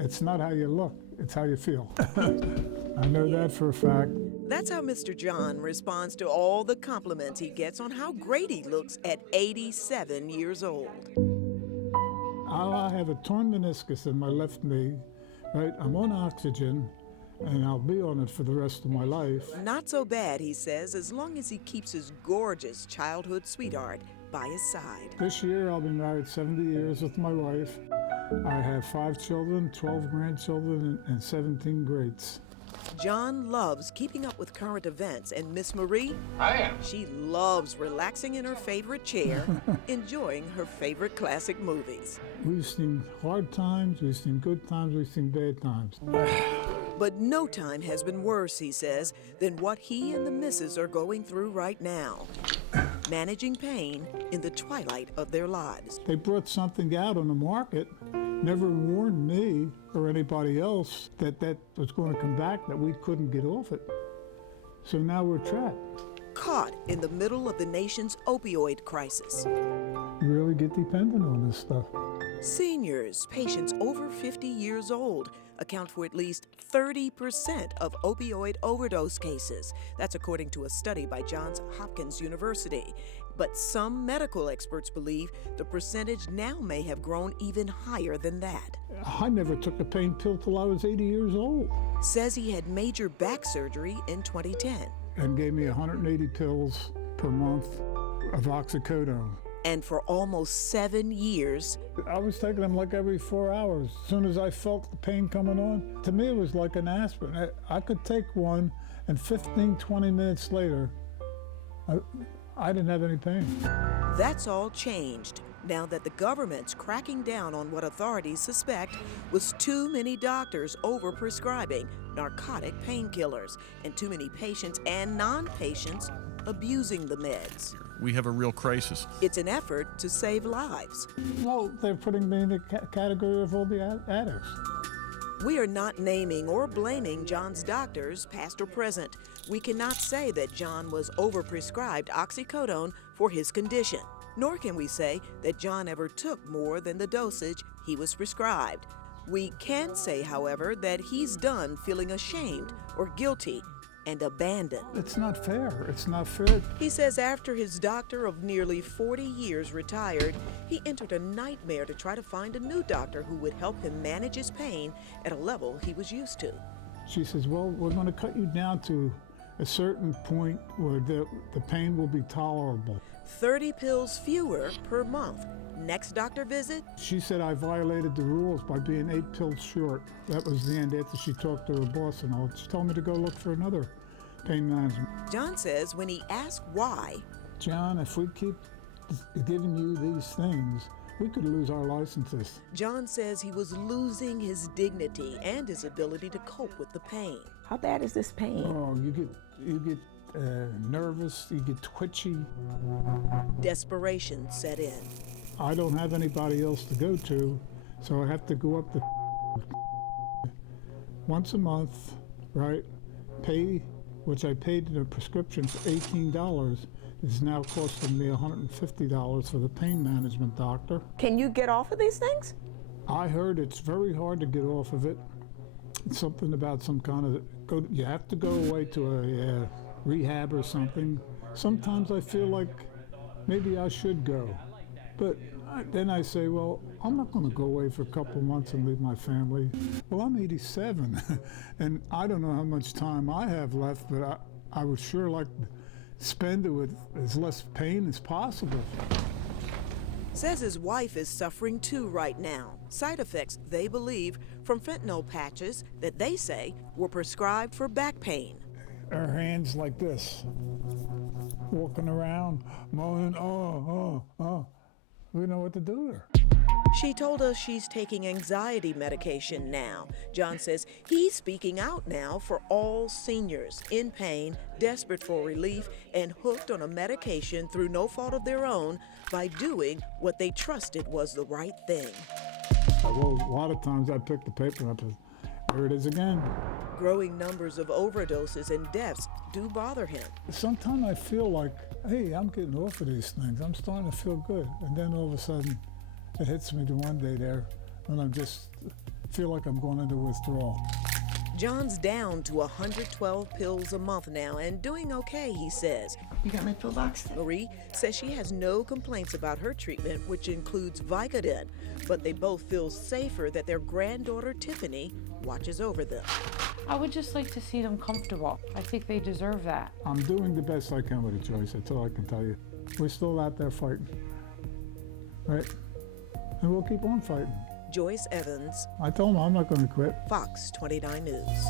It's not how you look, it's how you feel. I know that for a fact. That's how Mr. John responds to all the compliments he gets on how great he looks at 87 years old. I have a torn meniscus in my left knee, right? I'm on oxygen, and I'll be on it for the rest of my life. Not so bad, he says, as long as he keeps his gorgeous childhood sweetheart by his side. This year, I'll be married 70 years with my wife. I have 5 children, 12 grandchildren, and 17 greats. John loves keeping up with current events, and Miss Marie, she loves relaxing in her favorite chair, enjoying her favorite classic movies. We've seen hard times, we've seen good times, we've seen bad times. But no time has been worse, he says, than what he and the missus are going through right now. Managing pain in the twilight of their lives. They brought something out on the market, never warned me or anybody else that that was going to come back, that we couldn't get off it. So now we're trapped. Caught in the middle of the nation's opioid crisis. You really get dependent on this stuff. Seniors, patients over 50 years old, account for at least 30% of opioid overdose cases. That's according to a study by Johns Hopkins University. But some medical experts believe the percentage now may have grown even higher than that. I never took a pain pill till I was 80 years old. Says he had major back surgery in 2010. And gave me 180 pills per month of oxycodone. And for almost 7 years, I was taking them like every 4 hours. As soon as I felt the pain coming on, to me it was like an aspirin. I could take one, and 15, 20 minutes later, I didn't have any pain. That's all changed now that the government's cracking down on what authorities suspect was too many doctors overprescribing narcotic painkillers and too many patients and non-patients abusing the meds. We have a real crisis. It's an effort to save lives. Well, they're putting me in the category of all the addicts. We are not naming or blaming John's doctors, past or present. We cannot say that John was overprescribed oxycodone for his condition, nor can we say that John ever took more than the dosage he was prescribed. We can say, however, that he's done feeling ashamed or guilty and abandoned. It's not fair. It's not fair. He says after his doctor of nearly 40 years retired, he entered a nightmare to try to find a new doctor who would help him manage his pain at a level he was used to. She says, well, we're going to cut you down to a certain point where the pain will be tolerable. 30 pills fewer per month. Next doctor visit? She said I violated the rules by being 8 pills short. That was the end after she talked to her boss and all. She told me to go look for another pain management. John says when he asked why, John, if we keep giving you these things, we could lose our licenses. John says he was losing his dignity and his ability to cope with the pain. How bad is this pain? Oh, you get nervous, you get twitchy. Desperation set in. I don't have anybody else to go to, so I have to go up to once a month, right? Pay, which I paid in a prescription for $18, is now costing me $150 for the pain management doctor. Can you get off of these things? I heard it's very hard to get off of it. It's something about some kind of, you have to go away to a rehab or something. Sometimes I feel like maybe I should go. But then I say, well, I'm not going to go away for a couple months and leave my family. Well, I'm 87, and I don't know how much time I have left, but I would sure like to spend it with as less pain as possible. Says his wife is suffering too right now. Side effects, they believe, from fentanyl patches that they say were prescribed for back pain. Her hands like this, walking around, moaning, oh. We know what to do with her. She told us she's taking anxiety medication now. John says he's speaking out now for all seniors in pain, desperate for relief, and hooked on a medication through no fault of their own by doing what they trusted was the right thing. Well, a lot of times I pick the paper up and there it is again. Growing numbers of overdoses and deaths do bother him. Sometimes I feel like, hey, I'm getting off of these things. I'm starting to feel good. And then all of a sudden, it hits me the one day there when I'm just feel like I'm going into withdrawal. John's down to 112 pills a month now and doing okay, he says. You got my pill box? Marie says she has no complaints about her treatment, which includes Vicodin, but they both feel safer that their granddaughter Tiffany watches over them. I would just like to see them comfortable. I think they deserve that. I'm doing the best I can with it, Joyce. That's all I can tell you. We're still out there fighting, right? And we'll keep on fighting. Joyce Evans, I told him I'm not going to quit. Fox 29 News.